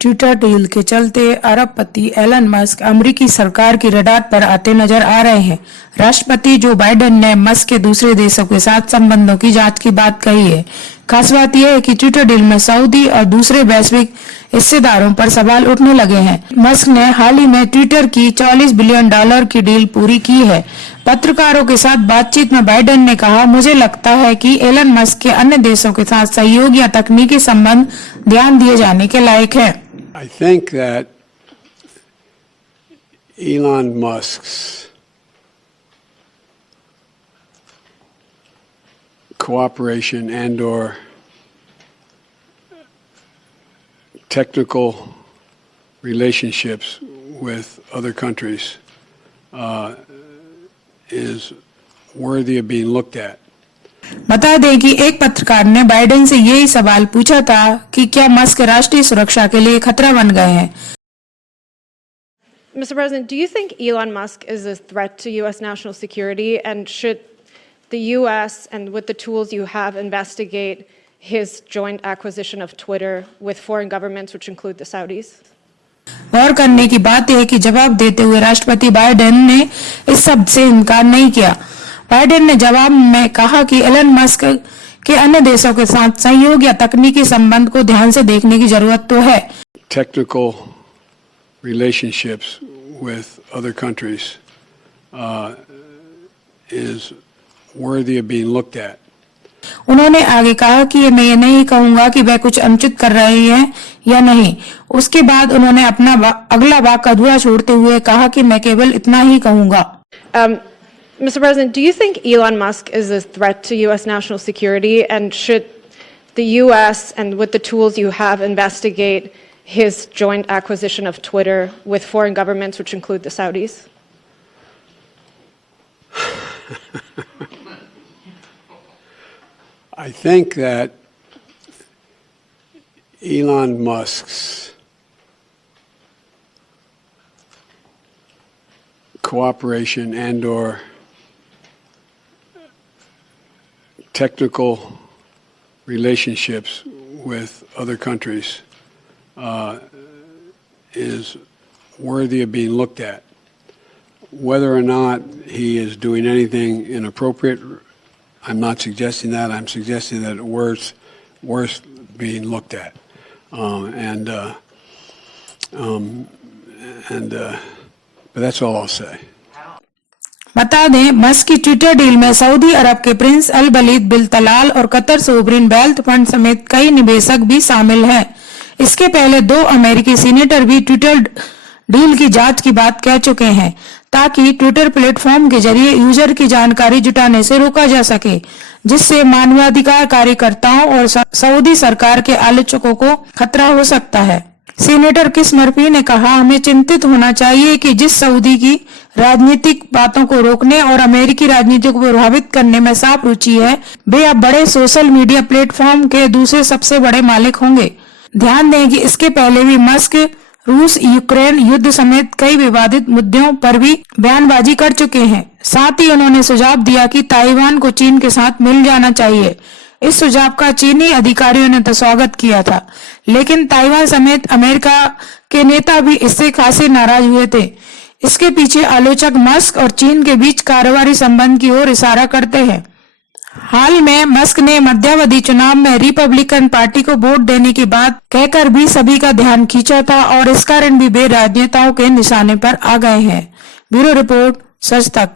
Twitter deal के चलते अरबपति एलन मस्क अमेरिकी सरकार की रडार पर आते नजर आ रहे हैं। राष्ट्रपति जो बाइडेन ने मस्क के दूसरे देशों के साथ संबंधों की जांच की बात कही है। खास बात यह है कि ट्विटर डील में सऊदी और दूसरे वैश्विक हिस्सेदारों पर सवाल उठने लगे हैं। मस्क ने हाल ही में ट्विटर की $44 बिलियन की डील पूरी की है। पत्रकारों के साथ बातचीत में बाइडेन ने कहा, मुझे लगता है कि एलन मस्क के अन्य देशों के साथ सहयोग या तकनीकी संबंध ध्यान दिए जाने के लायक है। I think that Elon Musk's cooperation and/or technical relationships with other countries is worthy of being looked at. बता दें कि एक पत्रकार ने बाइडेन से यही सवाल पूछा था कि क्या मस्क राष्ट्रीय सुरक्षा के लिए खतरा बन गए हैं। Mr. President, do you think Elon Musk is a threat to U.S. national security, and should the U.S. and with the tools you have investigate his joint acquisition of Twitter with foreign governments, which include the Saudis? गौर करने की बात यह है कि जवाब देते हुए राष्ट्रपति बाइडेन ने इस शब्द से इनकार नहीं किया। बाइडेन ने जवाब में कहा कि एलन मस्क के अन्य देशों के साथ सहयोग या तकनीकी संबंध को ध्यान से देखने की जरूरत तो है। Technical relationships with other countries is worthy of being looked at. उन्होंने आगे कहा कि मैं ये नहीं कहूंगा कि वह कुछ अनुचित कर रहे हैं या नहीं। उसके बाद उन्होंने अपना अगला वाक्य अधूरा छोड़ते हुए कहा कि मैं केवल इतना ही कहूंगा। Mr. President, do you think Elon Musk is a threat to U.S. national security, and should the U.S. and with the tools you have investigate his joint acquisition of Twitter with foreign governments, which include the Saudis? I think that Elon Musk's cooperation and/or technical relationships with other countries is worthy of being looked at. Whether or not he is doing anything inappropriate, I'm not suggesting that. I'm suggesting that it's worth being looked at. But that's all I'll say. बता दें, Musk की Twitter deal में Saudi अरब के Prince अल वलीद बिन तलाल और Qatar sovereign wealth fund समेत कई निवेशक भी शामिल हैं। इसके पहले 2 अमेरिकी सीनेटर भी ट्विटर डील की जांच की बात कह चुके हैं, ताकि ट्विटर प्लेटफॉर्म के जरिए यूजर की जानकारी जुटाने से रोका जा सके, जिससे मानवाधिकार कार्यकर्ताओं और सऊदी सरकार के आलोचकों को खतरा हो सकता है। सीनेटर किस मर्फी ने कहा, हमें चिंतित होना चाहिए कि जिस सऊदी की राजनीतिक बातों को रोकने और अमेरिकी राजनीति को प्रभावित करने में साफ रुचि है, वे अब बड़े सोशल मीडिया प्लेटफॉर्म के दूसरे सबसे बड़े मालिक होंगे। ध्यान दें कि इसके पहले भी मस्क रूस यूक्रेन युद्ध समेत कई विवादित मुद्दों पर भी बयानबाजी कर चुके हैं। साथ ही उन्होंने सुझाव दिया कि ताइवान को चीन के साथ मिल जाना चाहिए। इस सुझाव का चीनी अधिकारियों ने तो स्वागत किया था, लेकिन ताइवान समेत अमेरिका के नेता भी इससे खासे नाराज हुए थे। इसके पीछे आलोचक मस्क और चीन के बीच कारोबारी संबंध की ओर इशारा करते हैं। हाल में मस्क ने मध्यावधि चुनाव में रिपब्लिकन पार्टी को वोट देने की बात कहकर भी सभी का ध्यान खींचा था और इस कारण भी वे राजनेताओं के निशाने पर आ गए हैं। ब्यूरो रिपोर्ट, सच तक।